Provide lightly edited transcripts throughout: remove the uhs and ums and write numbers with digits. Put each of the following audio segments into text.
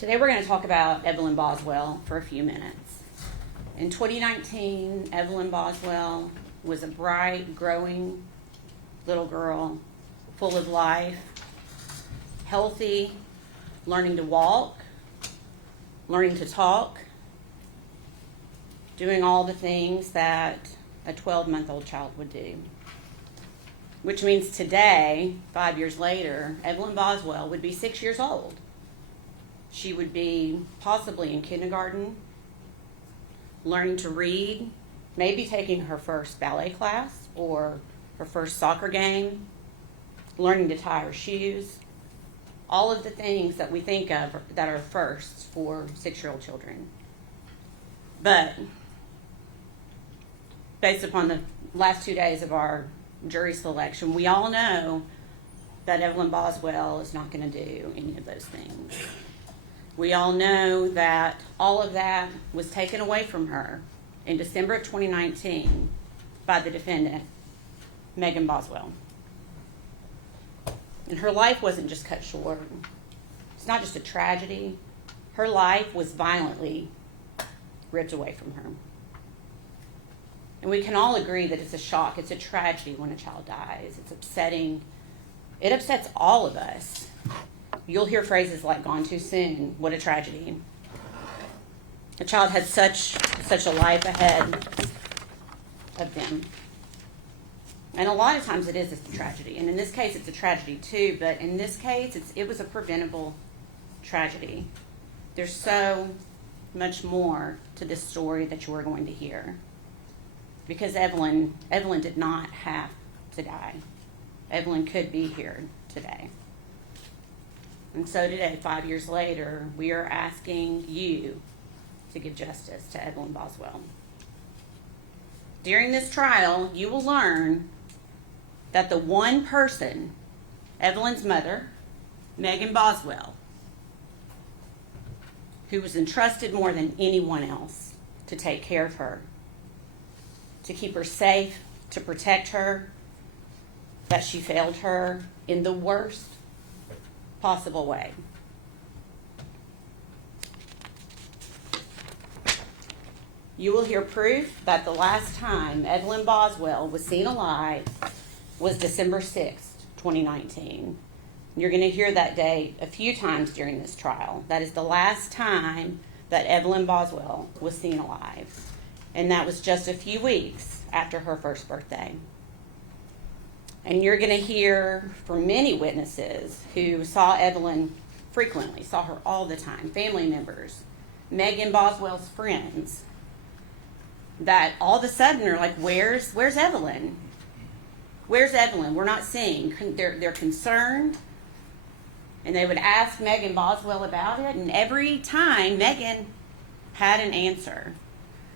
Today we're going to talk about Evelyn Boswell for a few minutes. In 2019, Evelyn Boswell was a bright, growing little girl, full of life, healthy, learning to walk, learning to talk, doing all the things that a 12-month-old child would do. Which means today, 5 years later, Evelyn Boswell would be 6 years old. She would be possibly in kindergarten, learning to read, maybe taking her first ballet class or her first soccer game, learning to tie her shoes, all of the things that we think of that are firsts for 6-year-old children. But based upon the last 2 days of our jury selection, we all know that Evelyn Boswell is not going to do any of those things. We all know that all of that was taken away from her in December of 2019 by the defendant, Megan Boswell. And her life wasn't just cut short. It's not just a tragedy. Her life was violently ripped away from her. And we can all agree that it's a shock, it's a tragedy when a child dies. It's upsetting. It upsets all of us. You'll hear phrases like "gone too soon," "what a tragedy." A child has such a life ahead of them. And a lot of times it is a tragedy. And in this case, it's a tragedy too. But in this case, it was a preventable tragedy. There's so much more to this story that you are going to hear. Because Evelyn did not have to die. Evelyn could be here today. And so today, 5 years later, we are asking you to give justice to Evelyn Boswell. During this trial, you will learn that the one person, Evelyn's mother, Megan Boswell, who was entrusted more than anyone else to take care of her, to keep her safe, to protect her, that she failed her in the worst possible way. You will hear proof that the last time Evelyn Boswell was seen alive was December 6th, 2019. You're going to hear that date a few times during this trial. That is the last time that Evelyn Boswell was seen alive. And that was just a few weeks after her first birthday. And you're going to hear from many witnesses who saw Evelyn frequently, saw her all the time, family members, Megan Boswell's friends, that all of a sudden are like, where's Evelyn? Where's Evelyn? We're not seeing. They're concerned. And they would ask Megan Boswell about it. And every time, Megan had an answer.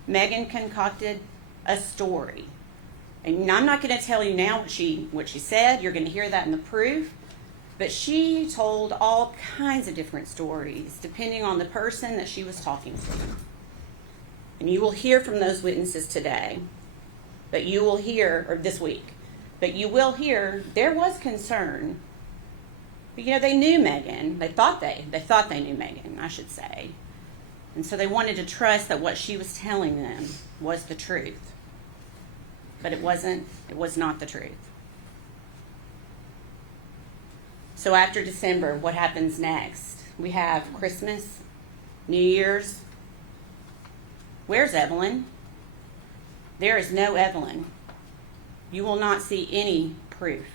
Megan concocted a story. And I'm not going to tell you now what she said. You're going to hear that in the proof. But she told all kinds of different stories, depending on the person that she was talking to. And you will hear from those witnesses today. But you will hear, or this week, but you will hear there was concern. But, they knew Megan. They thought they knew Megan, I should say. And so they wanted to trust that what she was telling them was the truth. But it was not the truth. So after December, what happens next? We have Christmas, New Year's. Where's Evelyn? There is no Evelyn. You will not see any proof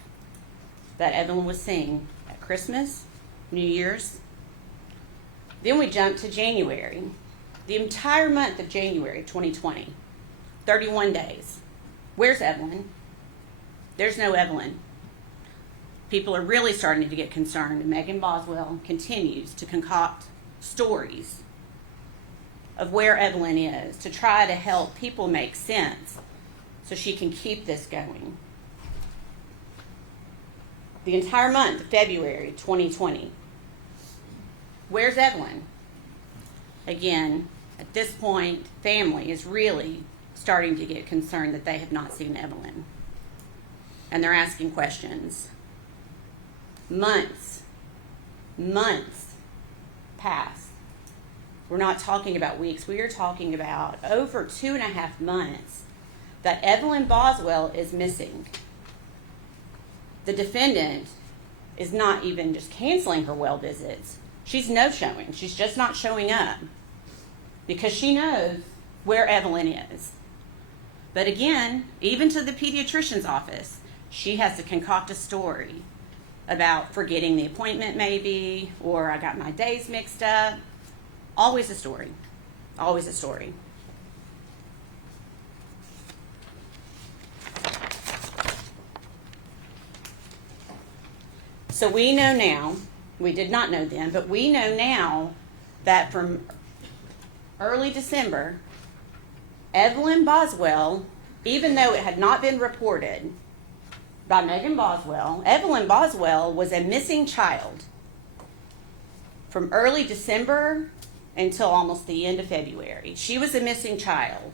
that Evelyn was seen at Christmas, New Year's. Then we jump to January. The entire month of January 2020, 31 days. Where's Evelyn? There's no Evelyn. People are really starting to get concerned, and Megan Boswell continues to concoct stories of where Evelyn is to try to help people make sense so she can keep this going. The entire month of February 2020. Where's Evelyn? Again, at this point, family is really starting to get concerned that they have not seen Evelyn. And they're asking questions. Months pass We're not talking about weeks. We are talking about over 2.5 months that Evelyn Boswell is missing. The defendant is not even just canceling her well visits. She's no-showing. She's just not showing up because she knows where Evelyn is. But again, even to the pediatrician's office, she has to concoct a story about forgetting the appointment maybe, or I got my days mixed up. Always a story. Always a story. So we know now, we did not know then, but we know now that from early December, Evelyn Boswell, even though it had not been reported by Megan Boswell, Evelyn Boswell was a missing child from early December until almost the end of February. She was a missing child.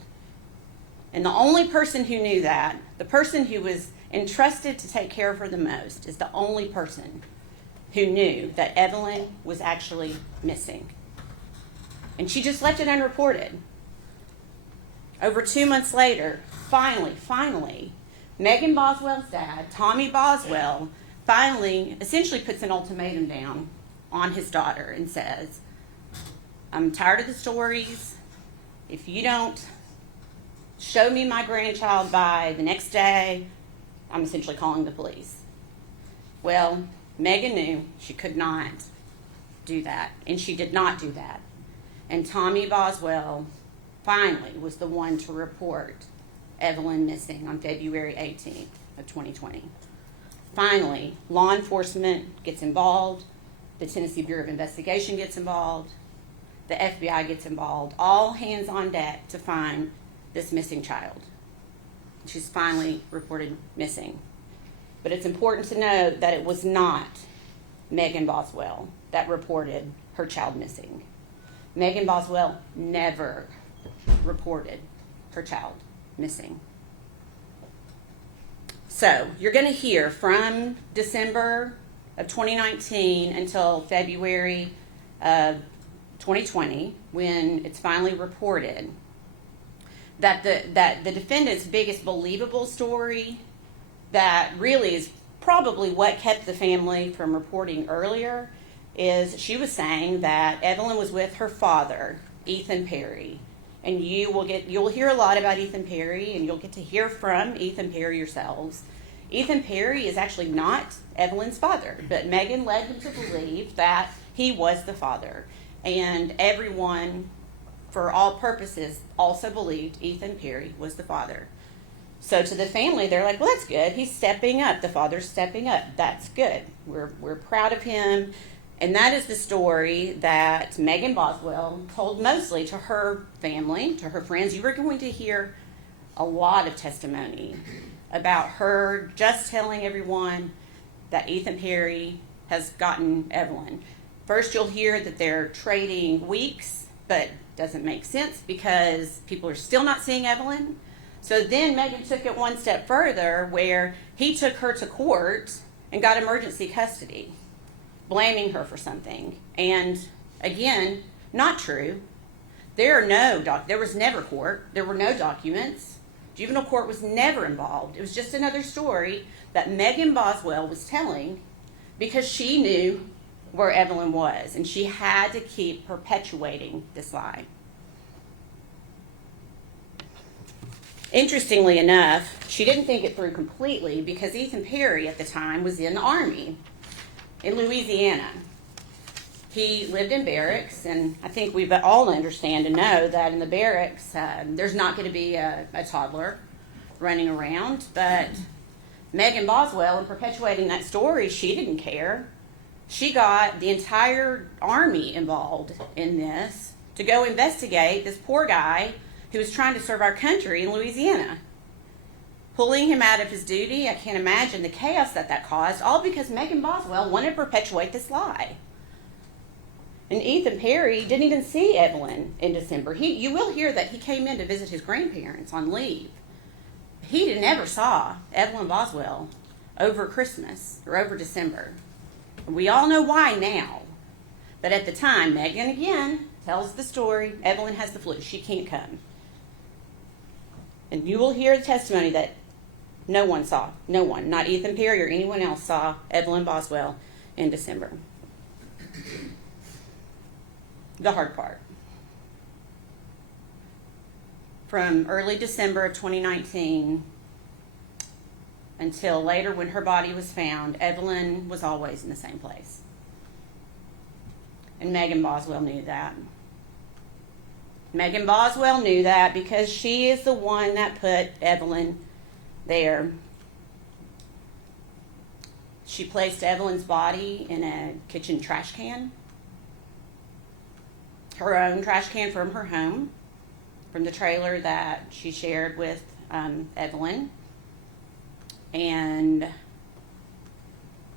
And the only person who knew that, the person who was entrusted to take care of her the most, is the only person who knew that Evelyn was actually missing. And she just left it unreported. Over 2 months later, finally, Megan Boswell's dad, Tommy Boswell, finally essentially puts an ultimatum down on his daughter and says, I'm tired of the stories. If you don't show me my grandchild by the next day, I'm essentially calling the police. Well, Megan knew she could not do that, and she did not do that. And Tommy Boswell finally was the one to report Evelyn missing on February 18th of 2020. Finally, law enforcement gets involved, the Tennessee Bureau of Investigation gets involved, the FBI gets involved, all hands on deck to find this missing child. She's finally reported missing. But it's important to note that it was not Megan Boswell that reported her child missing. Megan Boswell never reported her child missing. So you're going to hear from December of 2019 until February of 2020, when it's finally reported, that the defendant's biggest believable story, that really is probably what kept the family from reporting earlier, is she was saying that Evelyn was with her father, Ethan Perry. And you'll hear a lot about Ethan Perry, and you'll get to hear from Ethan Perry yourselves. Ethan Perry is actually not Evelyn's father, but Megan led him to believe that he was the father. And everyone, for all purposes, also believed Ethan Perry was the father. So to the family, they're like, well, that's good. He's stepping up. The father's stepping up. That's good. We're proud of him. And that is the story that Megan Boswell told mostly to her family, to her friends. You were going to hear a lot of testimony about her just telling everyone that Ethan Perry has gotten Evelyn. First, you'll hear that they're trading weeks, but doesn't make sense because people are still not seeing Evelyn. So then Megan took it one step further, where he took her to court and got emergency custody, blaming her for something. And again, not true. There was never court. There were no documents. Juvenile court was never involved. It was just another story that Megan Boswell was telling because she knew where Evelyn was, and she had to keep perpetuating this lie. Interestingly enough, she didn't think it through completely because Ethan Perry at the time was in the Army in Louisiana. He lived in barracks, and I think we all understand and know that in the barracks, there's not going to be a toddler running around. But Megan Boswell, in perpetuating that story, she didn't care. She got the entire Army involved in this to go investigate this poor guy who was trying to serve our country in Louisiana. Pulling him out of his duty, I can't imagine the chaos that caused, all because Megan Boswell wanted to perpetuate this lie. And Ethan Perry didn't even see Evelyn in December. You will hear that he came in to visit his grandparents on leave. He never saw Evelyn Boswell over Christmas or over December. We all know why now. But at the time, Megan, again, tells the story. Evelyn has the flu. She can't come. And you will hear the testimony that no one saw, no one, not Ethan Perry or anyone else saw Evelyn Boswell in December. The hard part. From early December of 2019 until later when her body was found, Evelyn was always in the same place. And Megan Boswell knew that. Megan Boswell knew that because she is the one that put Evelyn there. She placed Evelyn's body in a kitchen trash can. Her own trash can from her home, from the trailer that she shared with Evelyn. And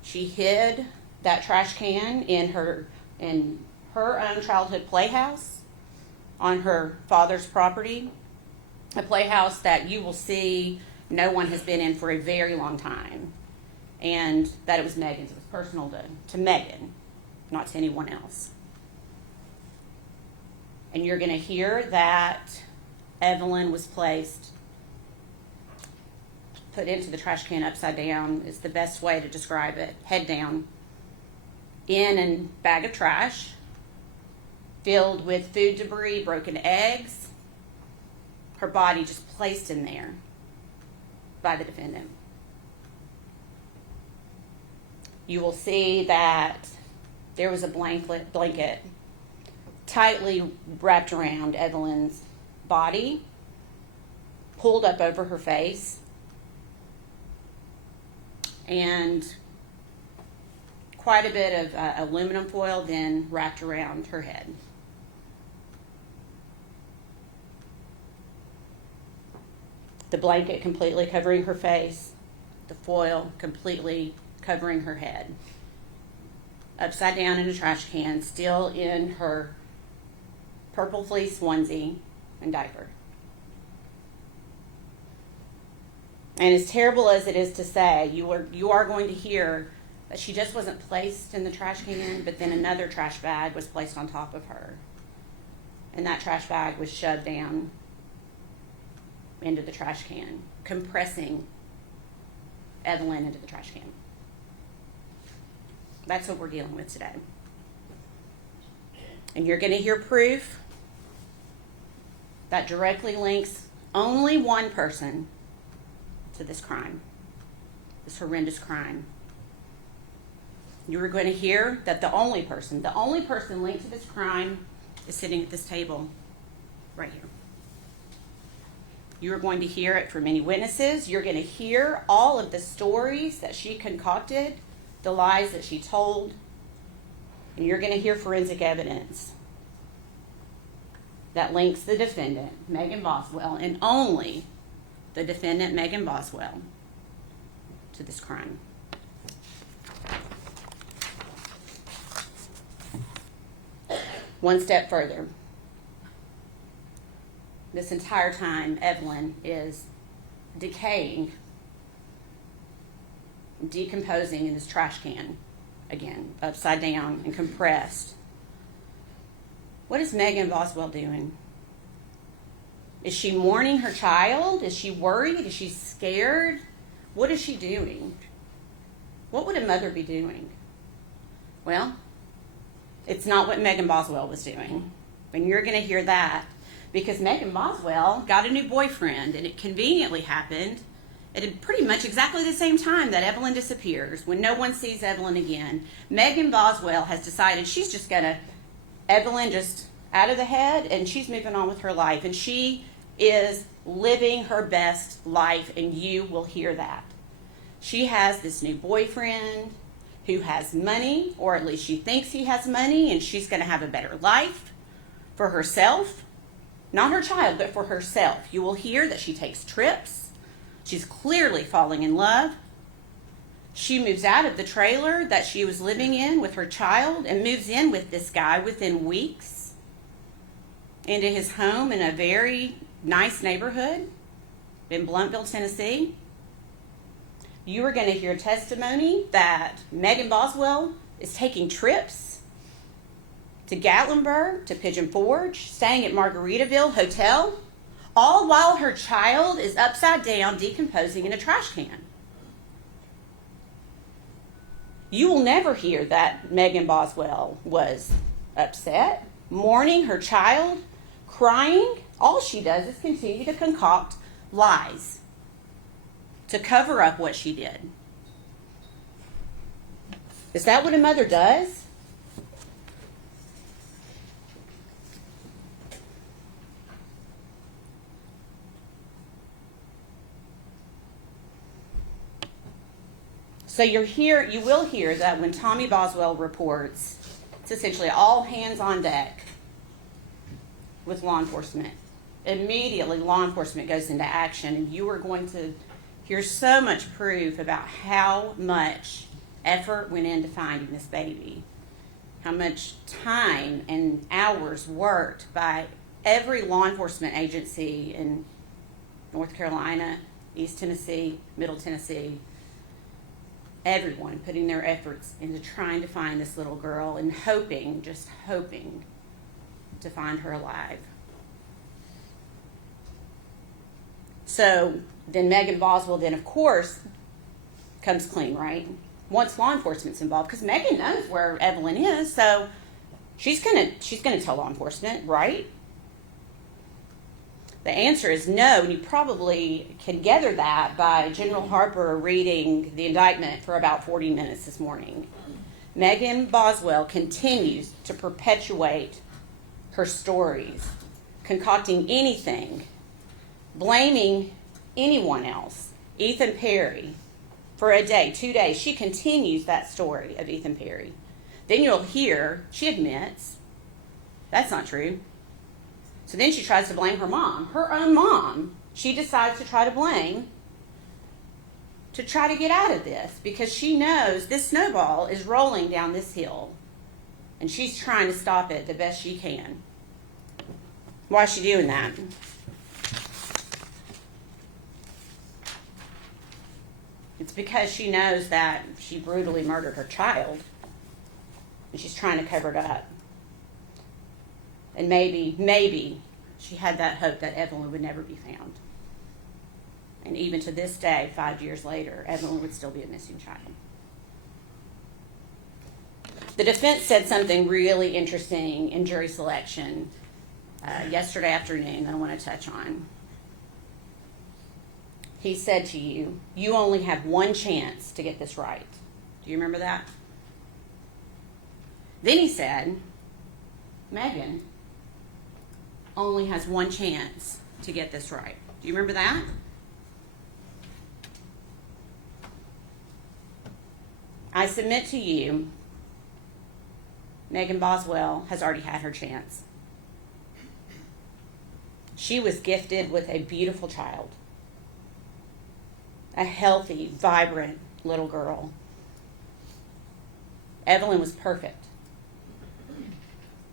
she hid that trash can in her own childhood playhouse on her father's property, a playhouse that you will see no one has been in for a very long time, and that it was Megan's. It was personal to Megan, not to anyone else. And you're going to hear that Evelyn was put into the trash can upside down is the best way to describe it, head down, in a bag of trash filled with food debris, broken eggs, her body just placed in there by the defendant. You will see that there was a blanket tightly wrapped around Evelyn's body, pulled up over her face, and quite a bit of aluminum foil then wrapped around her head. The blanket completely covering her face, the foil completely covering her head. Upside down in a trash can, still in her purple fleece onesie and diaper. And as terrible as it is to say, you are going to hear that she just wasn't placed in the trash can, but then another trash bag was placed on top of her. And that trash bag was shoved down into the trash can, compressing Evelyn into the trash can. That's what we're dealing with today. And you're going to hear proof that directly links only one person to this crime, this horrendous crime. You are going to hear that the only person linked to this crime is sitting at this table right here. You are going to hear it from many witnesses. You're going to hear all of the stories that she concocted, the lies that she told, and you're going to hear forensic evidence that links the defendant, Megan Boswell, and only the defendant, Megan Boswell, to this crime. One step further. This entire time, Evelyn is decaying, decomposing in this trash can, again, upside down and compressed. What is Megan Boswell doing? Is she mourning her child? Is she worried? Is she scared? What is she doing? What would a mother be doing? Well, it's not what Megan Boswell was doing. And you're going to hear that because Megan Boswell got a new boyfriend, and it conveniently happened at pretty much exactly the same time that Evelyn disappears, when no one sees Evelyn again. Megan Boswell has decided she's just going to, Evelyn just out of the head, and she's moving on with her life. And she is living her best life, and you will hear that. She has this new boyfriend who has money, or at least she thinks he has money, and she's going to have a better life for herself. Not her child, but for herself. You will hear that she takes trips. She's clearly falling in love. She moves out of the trailer that she was living in with her child and moves in with this guy within weeks into his home in a very nice neighborhood in Blunteville, Tennessee. You are going to hear testimony that Megan Boswell is taking trips to Gatlinburg, to Pigeon Forge, staying at Margaritaville Hotel, all while her child is upside down decomposing in a trash can. You will never hear that Megan Boswell was upset, mourning her child, crying. All she does is continue to concoct lies to cover up what she did. Is that what a mother does? So you will hear that when Tommy Boswell reports, it's essentially all hands on deck with law enforcement. Immediately, law enforcement goes into action, and you are going to hear so much proof about how much effort went into finding this baby, how much time and hours worked by every law enforcement agency in North Carolina, East Tennessee, Middle Tennessee. Everyone putting their efforts into trying to find this little girl and hoping, just hoping, to find her alive. So then Megan Boswell then, of course, comes clean, right? Once law enforcement's involved, because Megan knows where Evelyn is, so she's gonna tell law enforcement, right? The answer is no, and you probably can gather that by General Harper reading the indictment for about 40 minutes this morning. Megan Boswell continues to perpetuate her stories, concocting anything, blaming anyone else, Ethan Perry, for a day, 2 days. She continues that story of Ethan Perry. Then you'll hear she admits that's not true. So then she tries to blame her mom, her own mom. She decides to try to blame to try to get out of this because she knows this snowball is rolling down this hill and she's trying to stop it the best she can. Why is she doing that? It's because she knows that she brutally murdered her child and she's trying to cover it up. And maybe she had that hope that Evelyn would never be found. And even to this day, 5 years later, Evelyn would still be a missing child. The defense said something really interesting in jury selection yesterday afternoon that I want to touch on. He said to you, you only have one chance to get this right. Do you remember that? Then he said, Megan only has one chance to get this right. Do you remember that? I submit to you, Megan Boswell has already had her chance. She was gifted with a beautiful child, a healthy, vibrant little girl. Evelyn was perfect.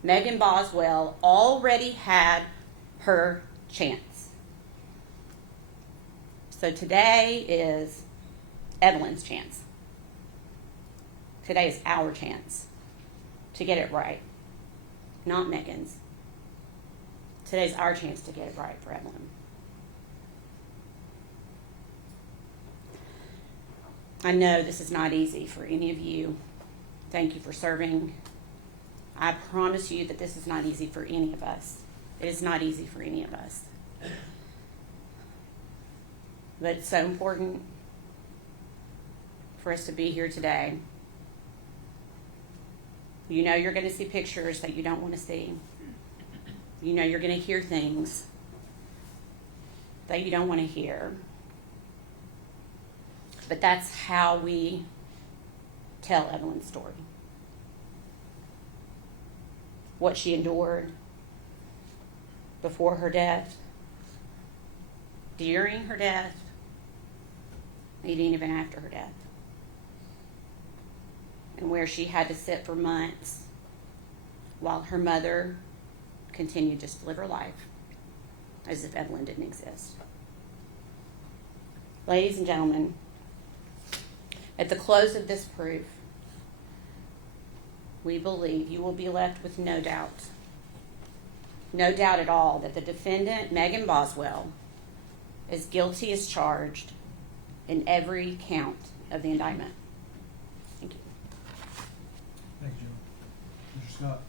Megan Boswell already had her chance. So today is Evelyn's chance. Today is our chance to get it right, not Megan's. Today's our chance to get it right for Evelyn. I know this is not easy for any of you. Thank you for serving. I promise you that this is not easy for any of us. It is not easy for any of us. But it's so important for us to be here today. You know you're going to see pictures that you don't want to see. You know you're going to hear things that you don't want to hear. But that's how we tell Evelyn's story. What she endured before her death, during her death, and even after her death. And where she had to sit for months while her mother continued just to live her life as if Evelyn didn't exist. Ladies and gentlemen, at the close of this proof, we believe you will be left with no doubt at all, that the defendant, Megan Boswell, is guilty as charged in every count of the indictment. Thank you. Thank you, Joe. Mr. Scott.